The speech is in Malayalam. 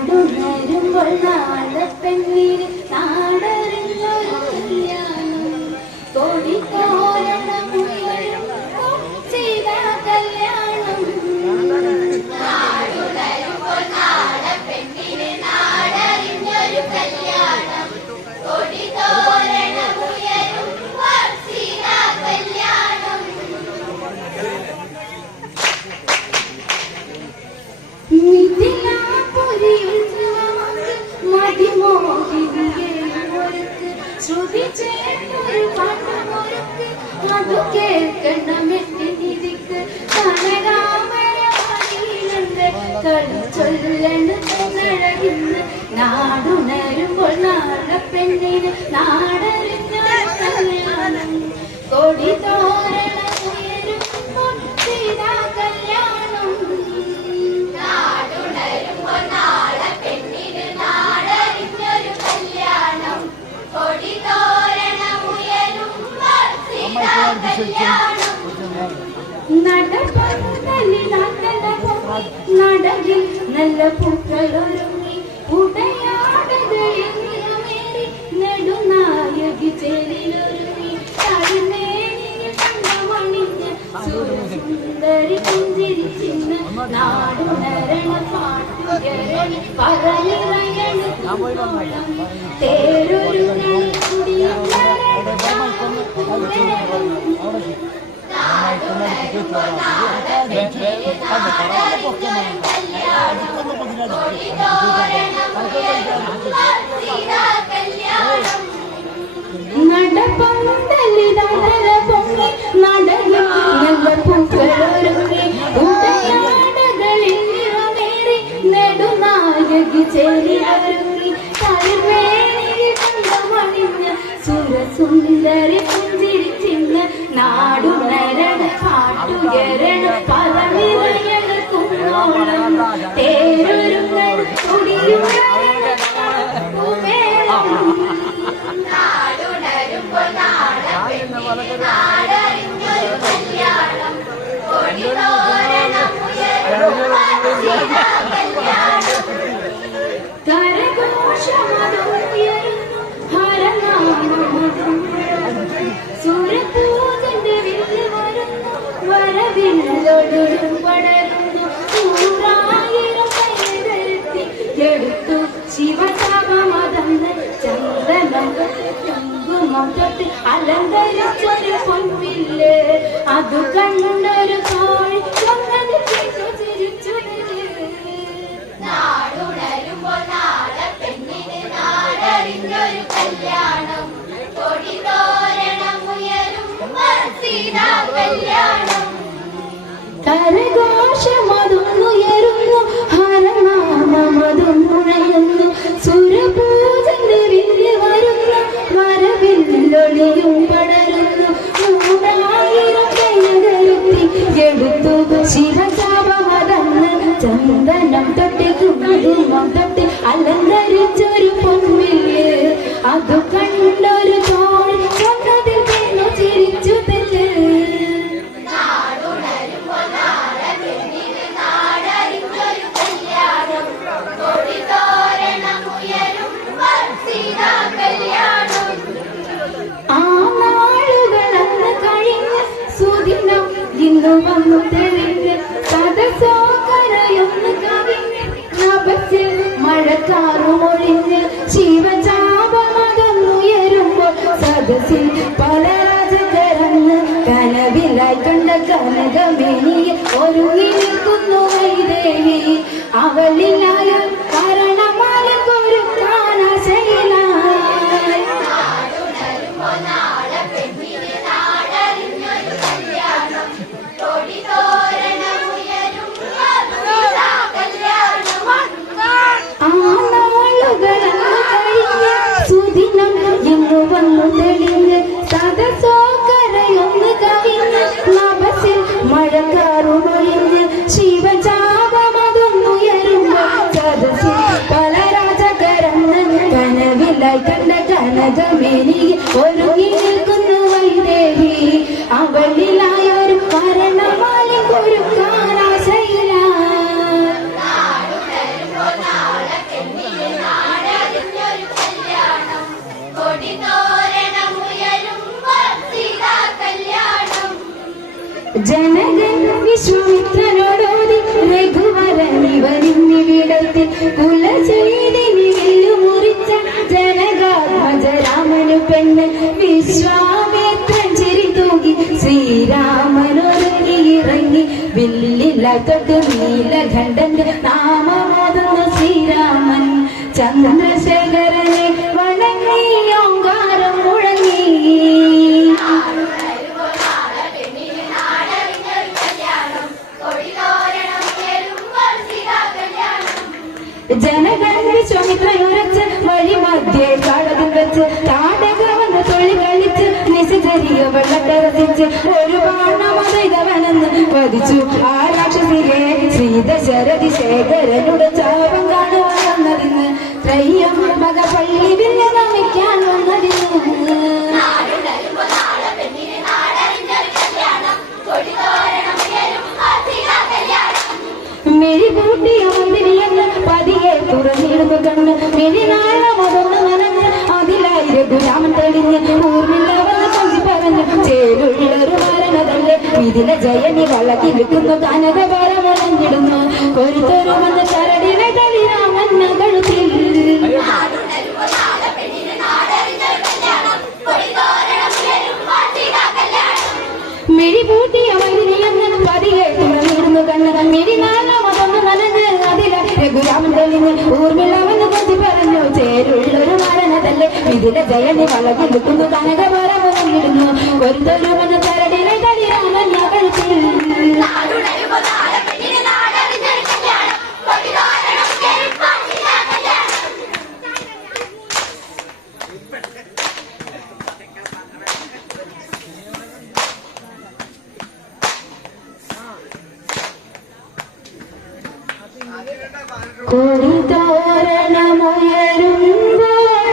നാടുണരുമ്പോൾ നാടപ്പെണ്ണിന് നാടറിഞ്ഞൊരു കല്യാണം കൊടിത്തോരണമുയരും ചെയ്ത കല്യാണം നാടുണരുമ്പോൾ നാടപ്പെണ്ണിന് നാടറിഞ്ഞൊരു കല്യാണം കൊടിത്തോരണമുയരും ചെയ്ത കല്യാണം ശ്രുതി ചേർന്നൊരു പാട്ടുമൊരുക്ക് അതു കേൾക്കണമെത്തി നിധിക്ക് കനകാമരമണിയിലുണ്ട് കളി ചൊല്ലണഴകിന്ന് നാടുണരുമ്പോൾ നാടപ്പെണ്ണിന് നാടറിഞ്ഞ കല്യാണം കൊടി തോരണമുയരുമ്പോൾ ചെയ്ത കല്യാണം നാടുണരുമ്പോൾ നാടപ്പെണ്ണിന് നാടറിഞ്ഞൊരു കല്യാണം കൊടി തോരണമുയരുമ്പോൾ ചെയ്ത കല്യാണം നടകിൽ നല്ല പൂക്കളൊരുങ്ങി ഉടയാടകളിൽ നിറമേറി നെടുനായകി ചേരിലൊരുങ്ങി തരുന്നേനിയിൽ കണ്ടമണിഞ്ഞ് സുന്ദരി പുഞ്ചിരിച്ചിന്ന് നാടുണരണ പാട്ടുകരണി പകലിറയണ തേരൊരുങ്ങി കുടിയും നടപ്പന്തലിതര പൊങ്ങി നടകിൽ നല്ല പൂക്കളൊരുങ്ങി ഉടയാടകളിൽ നിറമേറി നെടുനായകി ചേരിലൊരുങ്ങി തളിർവേലിയിൽ കണ്ടമണിഞ്ഞ് സുരസുന്ദരി പുഞ്ചിരിച്ചിന്ന് നാടുണരണ പാട്ടുകരണ പലനിറയണ കുന്നോളം തേരൊരുങ്ങൽ കുടിയും നാടുണരുമ്പോൾ നാടറിഞ്ഞൊരു കല്യാണം കൊടി തോരണമുയരുമ്പോൾ കരഘോഷമതുയരുന്നു ഹരനാമമതും സൂര്യപൂജന്റെ വില്ല് വരുന്നു വരവില്ലൊടും പടരുന്നു നൂറായിരം കൈതരുത്തി എടുത്തു ശിവശാപമതന്ന് ചന്ദനം കുങ്കുമം തൊട്ട് അലങ്കരിച്ചൊരു പൊൻപില്ല് അതു കണ്ടൊരു കോഴി ചിരിച്ചു നാടുണരുമ്പോൾ നാടപ്പെണ്ണിന് നാടറിഞ്ഞൊരു കല്യാണം കൊടി തോരണമുയരുമ്പോൾ ചെയ്ത കല്യാണം കരഘോഷമതുന്നുയരുന്നു ഹരനാമമതുന്നുണയുന്നു സുരപൂജന്റെ വില്ല് വരുന്നു വരവില്ലൊളിയും പടരുന്നു നൂറായിരം കൈകരുത്തി എടുത്തു ശിവശാപമതന്ന് ചന്ദനം തൊട്ട് കുങ്കുമം തൊട്ട് അലങ്കരിച്ചൊരു പൊൻവില്ല് അതു കണ്ടൊരു തോഴി സ്വന്തത്തിൽ പെണ്ണു ചിരിച്ചു തെല്ല് നാടുണരുമ്പോൾ നാടപ്പെണ്ണിന് നാടറിഞ്ഞൊരു കല്യാണം കൊടി തോരണമുയരുമ്പോൾ ചെയ്ത കല്യാണം ആ നാളുകളന്ന് കഴിഞ്ഞ് സുദിനം ഇന്നു വന്നു തെളിഞ്ഞ് സദസോ കരയൊന്ന് കവിഞ്ഞ് നഭത്തിൽ മഴക്കാറുമൊഴിഞ്ഞ് ശിവചാപമതൊന്നുയരുമ്പോൾ സദസ്സിൽ പല രാജകരന്ന് കനവിലായി കണ്ട കനകമേനിയെ ഒരുങ്ങി നിൽക്കുന്നു വൈദേഹി അവളിലായ കരണമാല കൊരുക്കാനാശയിലായി നാടുണരുമ്പോൾ നാടപ്പെണ്ണിന് നാടറിഞ്ഞൊരു കല്യാണം കൊടി തോരണമുയരുമ്പോൾ ചെയ്ത കല്യാണം ആ നാളുകളന്ന് കഴിഞ്ഞ് സുദിനം ഇന്നു വന്നു തെളിഞ്ഞ് സദസോ കരയൊന്ന് കവിഞ്ഞ് നഭസിൽ മഴക്കാറുമൊഴിഞ്ഞ് ശിവചാപമതൊന്നുയരുമ്പോൾ സദസ്സിൽ പല രാജകരന്ന് കനവിലായി കണ്ട കനകമേനിയെ ഒരുങ്ങി നിൽക്കുന്നു വൈദേഹി അവളിലായൊരു കരണമാലി കൊരുക്കാനാശയിലായി നാടുണരുമ്പോൾ നാടപ്പെണ്ണിന് ജനകൻ വിശ്വാമിത്രനോടോതി രഘുവരനിവരിന്നിവിടത്തിൽ കുല ചെയ്തിനി വെല്ലുമുറിച്ച ജനകാത്മജരാമനു പെണ്ണ് വിശ്വാമിത്രൻ ചിരി തൂകി ശ്രീരാമനൊരുങ്ങി ഇറങ്ങി വില്ലില്ല തൊട്ട് നീലകണ്ഠന്റെ നാമമോതുന്ന ശ്രീരാമൻ ചന്ദ്രശേഖരനെ വണങ്ങി ഓങ്കാരം മുഴങ്ങി ജനകൻ വിശ്വാമിത്രനുരച്ച് വഴി മധ്യേ കളത്തിൽ വെച്ച് താടകവന്ന് തൊഴി കളിച്ച് നിശചരിയ വെള്ളട്ടറസിച്ച് ഒരു ബാണമതവനെന്ന് വധിച്ചു ആ രാക്ഷസിലെ ശ്രീദശരഥി ശേഖരനുടെ ചാപം കാണുവാൻ വന്നതിന്ന് ത്രയ്യം മക പള്ളി വില്ല നമിക്കാൻ വന്നതിന്ന് മിഴിപൂട്ടിയ മുന്തിരിയെന്ന് പതിയെ തുറന്നിടുന്നു കണ്ണ് മിഴിനാളമതൊന്ന് നനഞ്ഞ് അതിലായി രഘുരാമൻ തെളിഞ്ഞ് ഊർമില്ലവന്ന് കൊഞ്ചി പറഞ്ഞു ചേരുള്ളൊരു മരണതല്ലേ ഇതിലെ ജയനി വളകിലിക്കുന്നു കനകപരമണഞ്ഞിടുന്നു കൊരുത്തൊരുമെന്ന് ചരടിനെ തളിരാമൻ കഴുത്തിൽ മിഴിപൂട്ടിയ മുന്തിരിയെന്ന് പതിയെ തുറന്നിടുന്നു കണ്ണ് മിഴിനാളമതൊന്ന് നനഞ്ഞ് അതിലായി രഘുരാമൻ തെളിഞ്ഞ് ഊർമില്ലവന്ന് കൊഞ്ചി പറഞ്ഞു ചേരുള്ളൊരു മരണതല്ലേ ഇതിലെ ജയനി വളകിലിക്കുന്നു കനകപരമണഞ്ഞിടുന്നു കൊരുത്തൊരുമെന്ന് ചരടിനെ തളിരാമൻ കഴുത്തിൽ കൊടിതോരണമുയരുമ്പോൾ